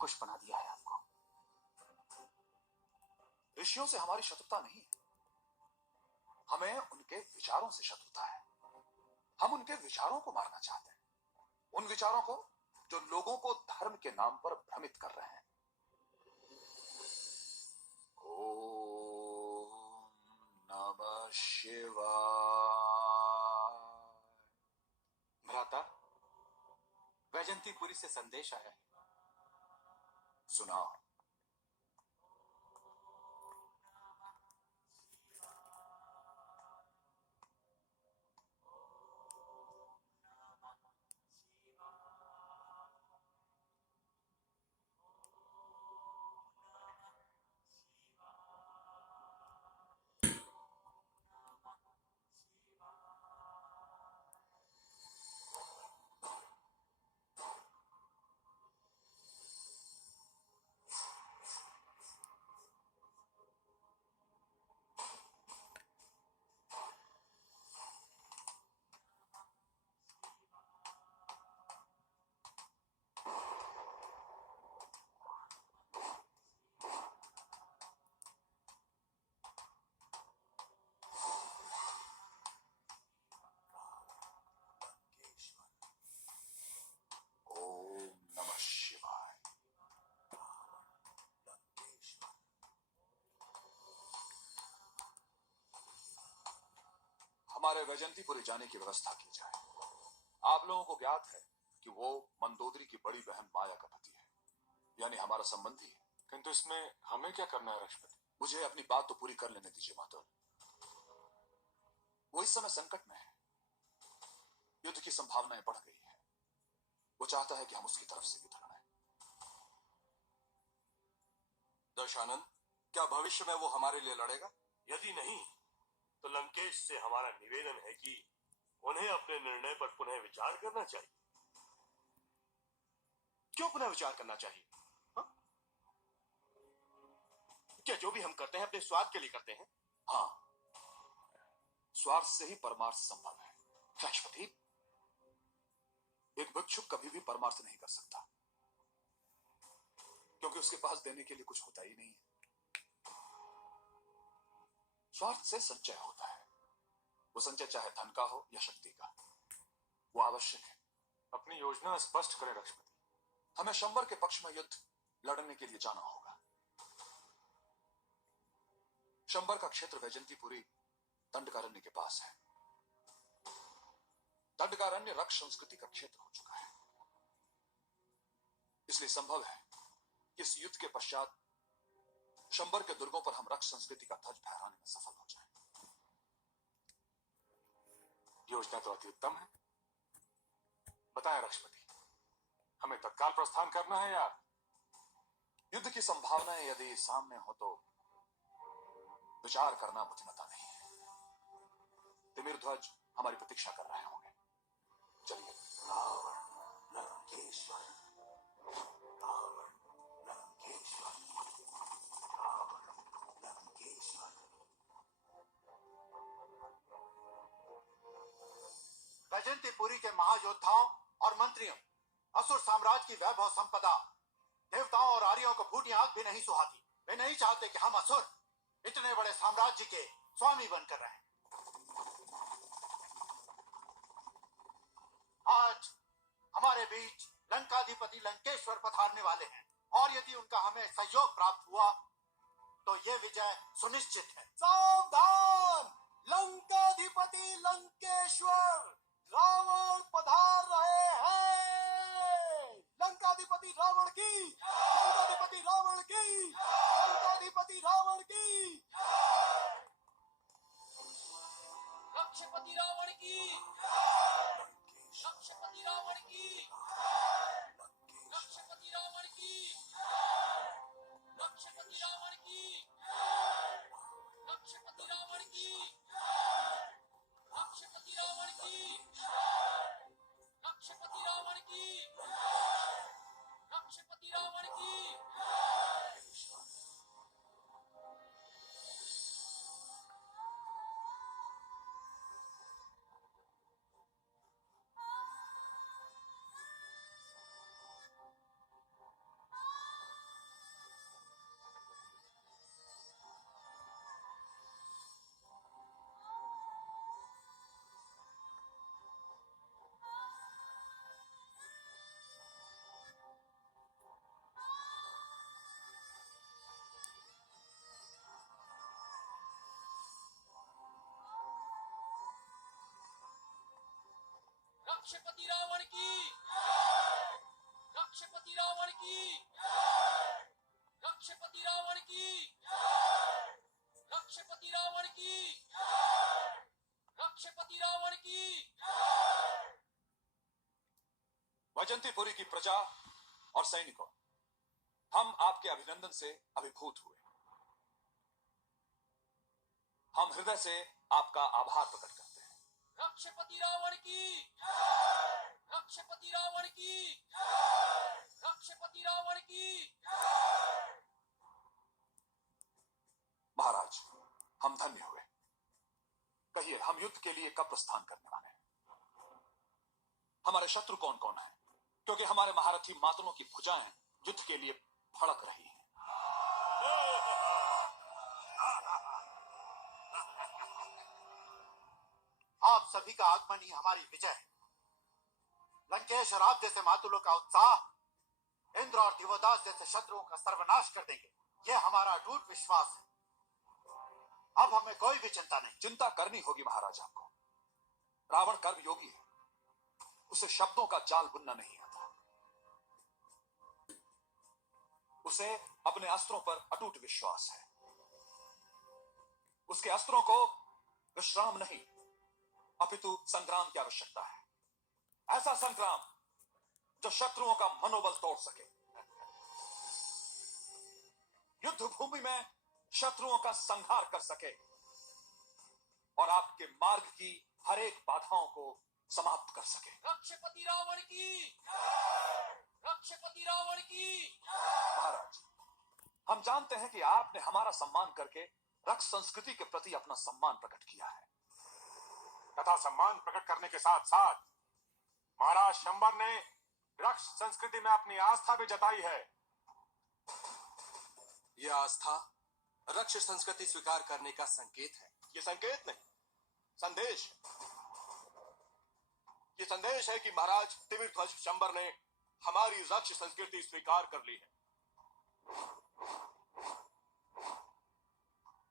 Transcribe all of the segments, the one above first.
कुछ बना दिया है आपको। ऋषियों से हमारी शत्रुता नहीं है, हमें उनके विचारों से शत्रुता है। हम उनके विचारों को मारना चाहते हैं, उन विचारों को जो लोगों को धर्म के नाम पर भ्रमित कर रहे हैं। ओम नमः शिवाय। भ्राता, वैजंतीपुरी से संदेश आया है। सुनाओ। हमारे वैजंतीपुरी जाने की व्यवस्था की जाए। आप लोगों को ज्ञात है कि वो मंदोदरी की बड़ी बहन माया का पति है, यानी हमारा संबंधी है। किंतु इसमें हमें क्या करना है रक्षपति? मुझे अपनी बात तो पूरी कर लेने दीजिए मातुल। वो इस समय संकट में है, युद्ध की संभावनाएं बढ़ गई है। वो चाहता है कि हम उसकी तरफ से भी लड़ें। दशानंद, क्या भविष्य में वो हमारे लिए लड़ेगा? यदि नहीं तो लंकेश से हमारा निवेदन है कि उन्हें अपने निर्णय पर पुनः विचार करना चाहिए। क्यों पुनः विचार करना चाहिए? हा? क्या जो भी हम करते हैं अपने स्वार्थ के लिए करते हैं? हाँ, स्वार्थ से ही परमार्थ संभव है। राष्ट्रपति, एक भिक्षुक कभी भी परमार्थ नहीं कर सकता, क्योंकि उसके पास देने के लिए कुछ होता ही नहीं है। स्वार्थ से संचय होता है, वो संचय चाहे धन का हो या शक्ति का, वो आवश्यक है। अपनी योजना स्पष्ट करें रक्षपति। हमें शंबर के पक्ष में युद्ध लड़ने के लिए जाना होगा। शंबर का क्षेत्र वैजंतीपुरी दंडकारण्य के पास है। दंडकारण्य रक्त संस्कृति का क्षेत्र हो चुका है, इसलिए संभव है कि इस युद्ध के पश्चात शंबर के दुर्गों पर हम रक्त संस्कृति का ध्वज फहराने में सफल हो जाएं। योजना तो अति उत्तम है। बताएं रक्षपति, हमें तत्काल प्रस्थान करना है या? युद्ध की संभावनाएं यदि सामने हो तो विचार करना बुद्धिमत्ता नहीं है। तिमिर ध्वज हमारी प्रतीक्षा कर रहे होंगे। चलिए। लंकेश्वर, रावण, लंकेश्वर, रावण, लंकेश्वर। वैजंतीपुरी के महायोद्धाओं और मंत्रियों, असुर साम्राज्य की वैभव संपदा देवताओं और आर्यों को फूटी आंख भी नहीं सुहाती। वे नहीं चाहते कि हम असुर इतने बड़े साम्राज्य के स्वामी बनकर रहें। आज हमारे बीच लंकाधिपति लंकेश्वर पधारने वाले हैं, और यदि उनका हमें सहयोग प्राप्त हुआ तो ये विजय सुनिश्चित है। सावधान! लंकाधिपति लंकेश्वर रावण पधार रहे हैं। लंकाधिपति रावण की, लंकाधिपति रावण की, लंकाधिपति रावण की, लक्ष्यपति रावण की, लक्ष्यपति रावण की, लक्ष्यपति रावण की, लक्ष्यपति रावण की, लक्ष्यपति रावण की, लक्ष्यपति रावण की, लक्ष्यपति रावण की, लक्ष्यपति रावण की। रक्षपति रावण की रक्षपति रावण की रक्षपति रावण की रक्षपति रावण की रक्षपति रावण की वैजंतीपुरी की प्रजा और सैनिकों, हम आपके अभिनंदन से अभिभूत हुए। हम हृदय से आपका आभार प्रकट करते हैं। रक्षपति रावण की रक्षपति रावण की रक्षपति रावण की महाराज, हम धन्य हुए। कहिए, हम युद्ध के लिए कब प्रस्थान करने वाले हैं? हमारे शत्रु कौन कौन हैं? क्योंकि हमारे महारथी मातलों की भुजाएं युद्ध के लिए फड़क रही हैं। आप सभी का आगमन ही हमारी विजय है। लंकेश और आप जैसे मातुलों का उत्साह इंद्र और दिवोदास जैसे शत्रुओं का सर्वनाश कर देंगे, यह हमारा अटूट विश्वास है। अब हमें कोई भी चिंता नहीं। चिंता करनी होगी महाराज आपको। रावण कर्मयोगी है, उसे शब्दों का जाल बुनना नहीं आता। उसे अपने अस्त्रों पर अटूट विश्वास है। उसके अस्त्रों को विश्राम नहीं, अपितु संग्राम की आवश्यकता है। ऐसा संग्राम जो शत्रुओं का मनोबल तोड़ सके। युद्ध भूमि में शत्रुओं का संहार कर सके और आपके मार्ग की हर एक बाधाओं को समाप्त कर सके। रक्षपति रावण की रक्षपति रावण की महाराज, हम जानते हैं कि आपने हमारा सम्मान करके रक्त संस्कृति के प्रति अपना सम्मान प्रकट किया है। तथा सम्मान प्रकट करने के साथ साथ महाराज शंबर ने रक्ष संस्कृति में अपनी आस्था भी जताई है। यह आस्था रक्ष संस्कृति स्वीकार करने का संकेत है। ये संकेत नहीं, संदेश है। ये संदेश है कि महाराज तिमिरध्वज शंबर ने हमारी रक्ष संस्कृति स्वीकार कर ली है।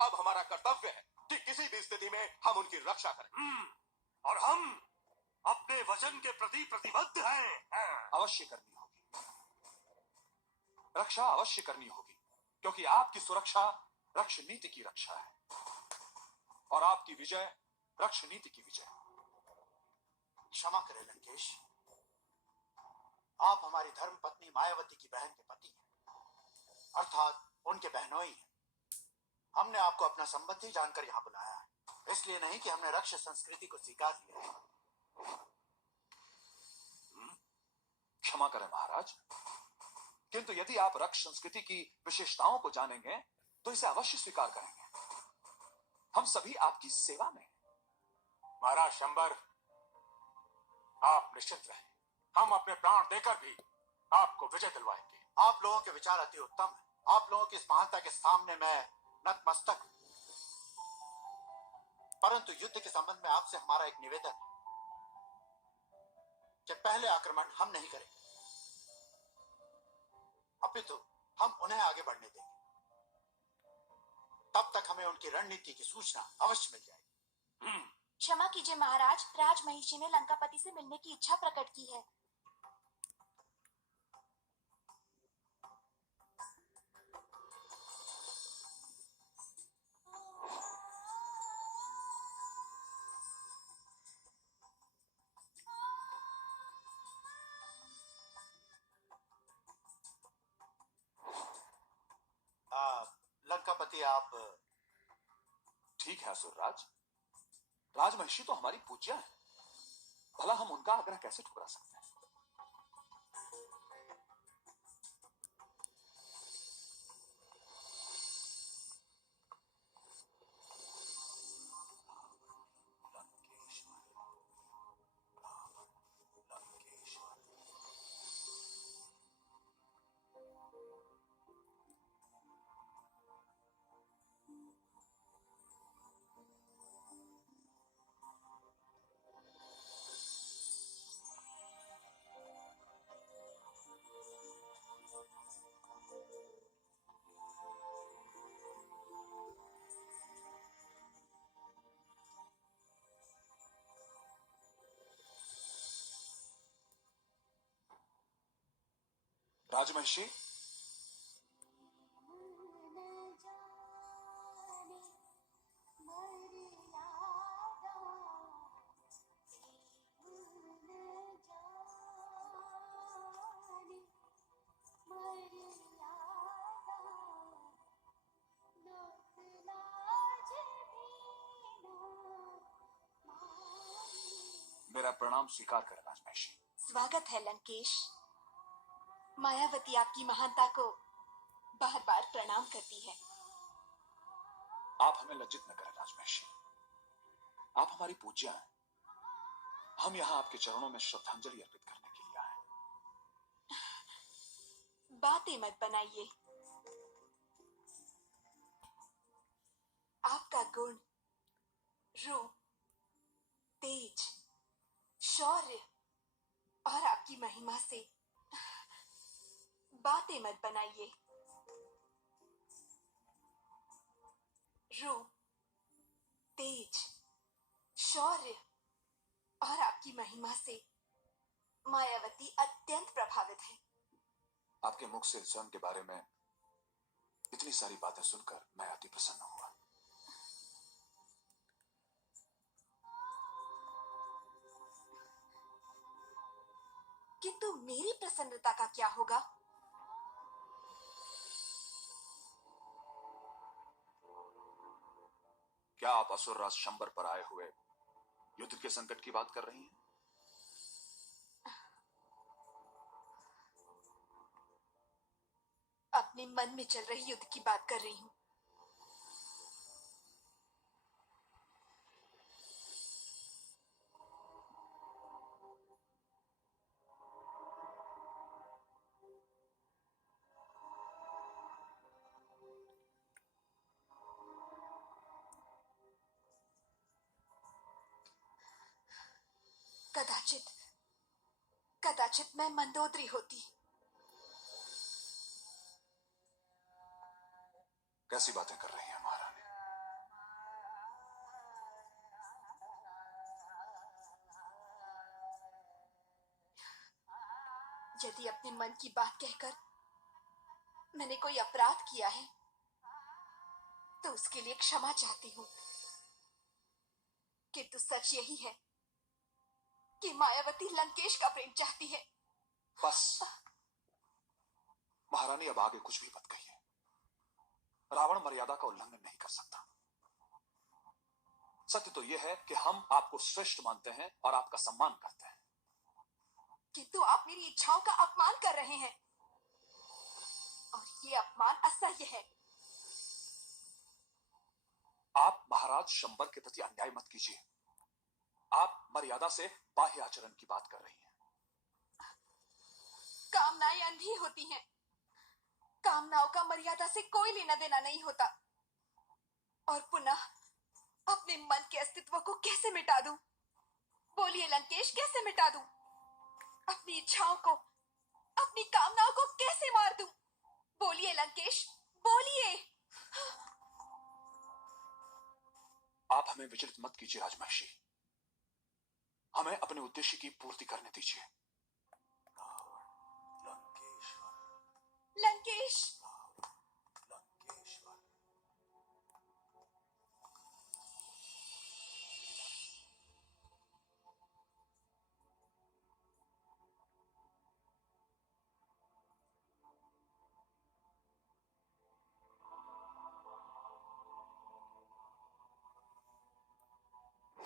अब हमारा कर्तव्य है कि किसी भी स्थिति में हम उनकी रक्षा करें। और हम अपने वचन के प्रति प्रतिबद्ध हैं। अवश्य करनी होगी, रक्षा अवश्य करनी होगी, क्योंकि आपकी सुरक्षा रक्ष नीति की रक्षा है और आपकी विजय रक्ष नीति की विजय। क्षमा करें लंकेश, आप हमारी धर्म पत्नी मायावती की बहन के पति हैं, अर्थात उनके बहनोई हैं। हमने आपको अपना संबंधी जानकर यहाँ बुलाया है, इसलिए नहीं कि हमने रक्ष संस्कृति को स्वीकार लिया है। क्षमा करें महाराज, किंतु यदि आप रक्ष संस्कृति की विशेषताओं को जानेंगे तो इसे अवश्य स्वीकार करेंगे। हम सभी आपकी सेवा में हैं। महाराज शंबर, आप निश्चिंत रहें, हम अपने प्राण देकर भी आपको विजय दिलवाएंगे। आप लोगों के विचार अति उत्तम हैं। आप लोगों की इस महानता के सामने मैं नतमस्तक हूं। परंतु युद्ध के संबंध में आपसे हमारा एक निवेदन है कि पहले आक्रमण हम नहीं करेंगे, अपितु हम उन्हें आगे बढ़ने देंगे। तब तक हमें उनकी रणनीति की सूचना अवश्य मिल जाएगी। क्षमा कीजिए महाराज, राजमहिषी ने लंकापति से मिलने की इच्छा प्रकट की है। लंकापति, आप ठीक है असुरराज, राजमहिषी तो हमारी पूज्या है, भला हम उनका आग्रह कैसे ठुकरा सकते हैं? राजमहिषी, मेरा प्रणाम स्वीकार करें राजमहिषी। स्वागत है लंकेश। मायावती आपकी महानता को बार बार प्रणाम करती है। आप हमें लज्जित न करें राजमहिषी, आप हमारी पूज्या हैं। हम यहाँ आपके चरणों में श्रद्धांजलि अर्पित करने के लिए आए हैं। बातें मत बनाइए। आपका गुण, रूप, तेज, शौर्य और आपकी महिमा से बातें मत बनाइए। रूप, तेज, शौर्य और आपकी महिमा से मायावती अत्यंत प्रभावित है। आपके मुख से स्वयं के बारे में इतनी सारी बातें सुनकर मैं अति प्रसन्न हुआ। किंतु मेरी प्रसन्नता का क्या होगा? क्या आप असुरराज शंबर पर आए हुए युद्ध के संकट की बात कर रही हैं? अपने मन में चल रही युद्ध की बात कर रही हूँ। कदाचित कदाचित मैं मंदोदरी होती। कैसी बातें कर रही हैं महारानी? यदि अपने मन की बात कहकर मैंने कोई अपराध किया है तो उसके लिए क्षमा चाहती हूँ। किंतु सच यही है कि मायावती लंकेश का प्रेम चाहती है। बस महारानी, अब आगे कुछ भी मत कहिए। रावण मर्यादा का उल्लंघन नहीं कर सकता। सत्य तो यह है कि हम आपको श्रेष्ठ मानते हैं और आपका सम्मान करते हैं। किंतु आप मेरी इच्छाओं का अपमान कर रहे हैं और ये अपमान असह्य है। आप महाराज शंबर के प्रति अन्याय मत कीजिए। आप मर्यादा से बाह्य आचरण की बात कर रही हैं। कामनाएं अंधी होती हैं। कामनाओं का मर्यादा से कोई लेना देना नहीं होता। और पुनः अपने मन के अस्तित्व को कैसे मिटा दूं? बोलिए लंकेश, कैसे मिटा दूं? अपनी इच्छाओं को, अपनी कामनाओं को कैसे मार दूं? बोलिए लंकेश, बोलिए। आप हमें विचलित मत कीजिए राजमहिषी। हमें अपने उद्देश्य की पूर्ति करने दीजिए। लंकेश,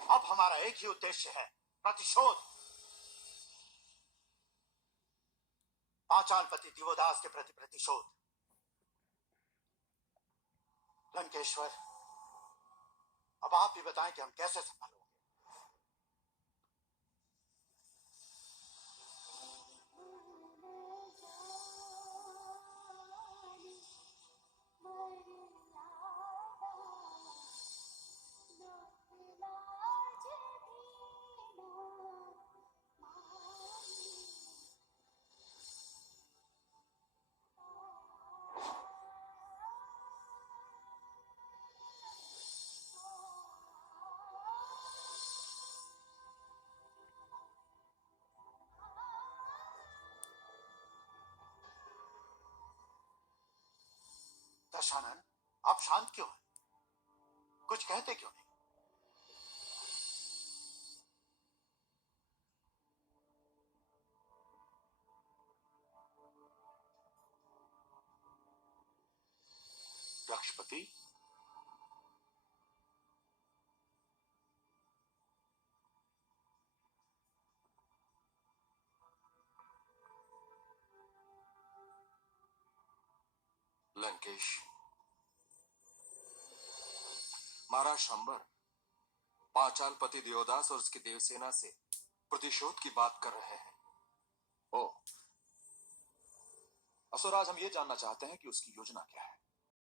अब हमारा एक ही उद्देश्य है, प्रतिशोध। पांचालपति दिवोदास के प्रति प्रतिशोध। लंकेश्वर, अब आप भी बताएं कि हम कैसे सफल होंगे। दशानन, आप शांत क्यों हैं? कुछ कहते क्यों नहीं? रक्षपति, लंकेश, महाराज शंबर पांचालपति दियोदास और उसकी देवसेना से प्रतिशोध की बात कर रहे हैं। ओ असुर, आज हम ये जानना चाहते हैं कि उसकी योजना क्या है।